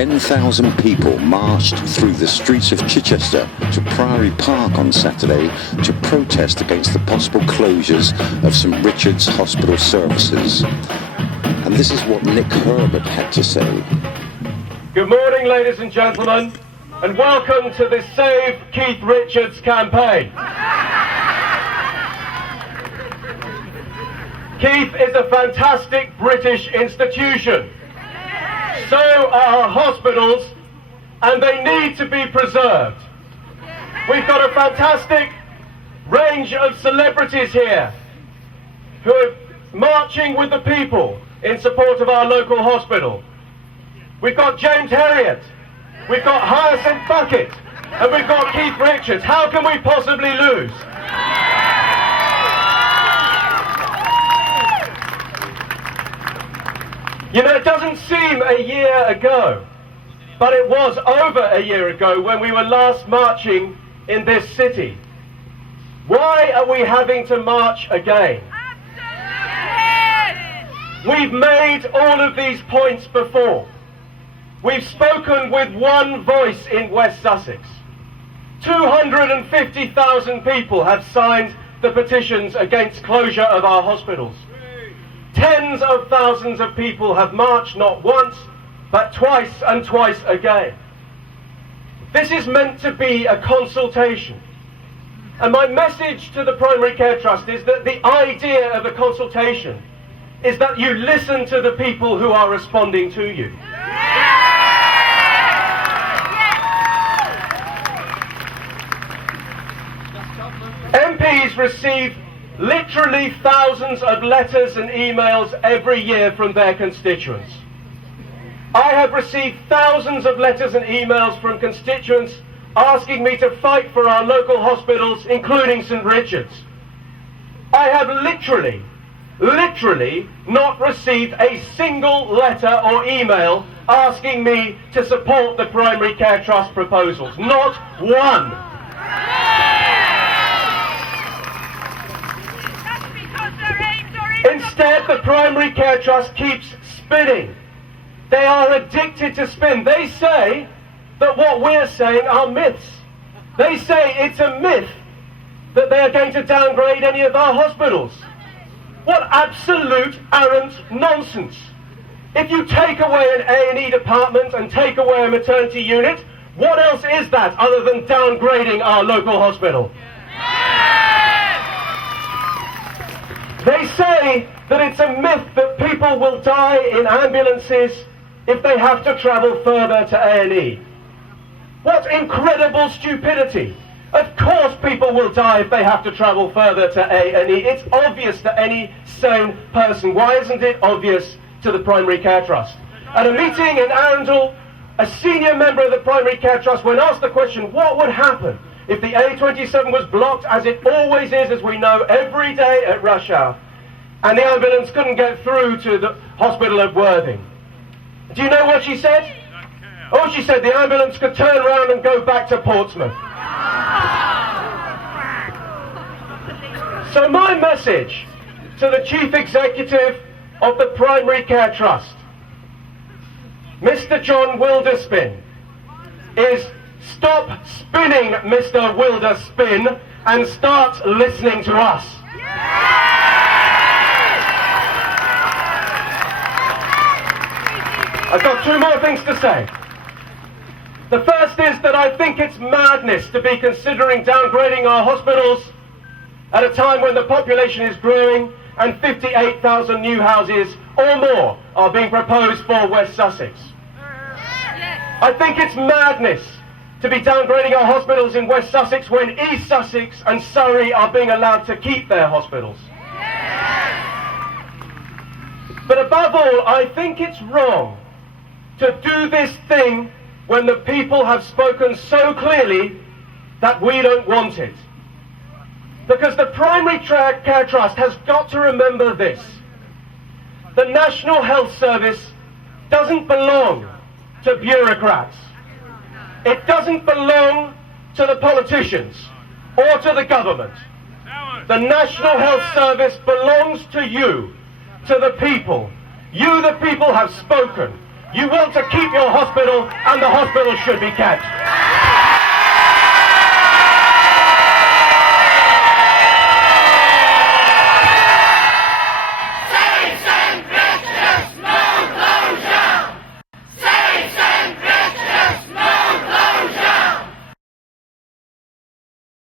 10,000 people marched through the streets of Chichester to Priory Park on Saturday to protest against the possible closures of St Richard's Hospital services. And this is what Nick Herbert had to say. Good morning, ladies and gentlemen, and welcome to the Save Keith Richards campaign. Keith is a fantastic British institution. So are hospitals, and they need to be preserved. We've got a fantastic range of celebrities here who are marching with the people in support of our local hospital. We've got James Herriot, we've got Hyacinth Bucket, and we've got Keith Richards. How can we possibly lose? You know, it doesn't seem a year ago, but it was over a year ago when we were last marching in this city. Why are we having to march again? We've made all of these points before. We've spoken with one voice in West Sussex. 250,000 people have signed the petitions against closure of our hospitals. Tens of thousands of people have marched not once, but twice and twice again. This is meant to be a consultation. And my message to the Primary Care Trust is that the idea of a consultation is that you listen to the people who are responding to you. MPs receive literally thousands of letters and emails every year from their constituents. I have received thousands of letters and emails from constituents asking me to fight for our local hospitals, including St Richard's. I have literally not received a single letter or email asking me to support the Primary Care Trust proposals. Not one. Instead, the Primary Care Trust keeps spinning. They are addicted to spin. They say that what we're saying are myths. They say it's a myth that they are going to downgrade any of our hospitals. What absolute arrant nonsense. If you take away an A&E department and take away a maternity unit, what else is that other than downgrading our local hospital? They say that it's a myth that people will die in ambulances if they have to travel further to A&E. What incredible stupidity. Of course people will die if they have to travel further to A&E. It's obvious to any sane person. Why isn't it obvious to the Primary Care Trust? At a meeting in Arundel, a senior member of the Primary Care Trust, when asked the question, what would happen if the A27 was blocked, as it always is, as we know, every day at rush hour, and the ambulance couldn't get through to the hospital at Worthing? Do you know what she said? Oh, she said the ambulance could turn around and go back to Portsmouth. So my message to the Chief Executive of the Primary Care Trust, Mr. John Wilderspin, is stop spinning, Mr. Wilderspin, and start listening to us. I've got two more things to say. The first is that I think it's madness to be considering downgrading our hospitals at a time when the population is growing and 58,000 new houses or more are being proposed for West Sussex. I think it's madness to be downgrading our hospitals in West Sussex when East Sussex and Surrey are being allowed to keep their hospitals. But above all, I think it's wrong to do this thing when the people have spoken so clearly that we don't want it. Because the Primary Care Trust has got to remember this. The National Health Service doesn't belong to bureaucrats. It doesn't belong to the politicians or to the government. The National Health Service belongs to you, to the people. You, the people, have spoken. You want to keep your hospital, and the hospital should be kept.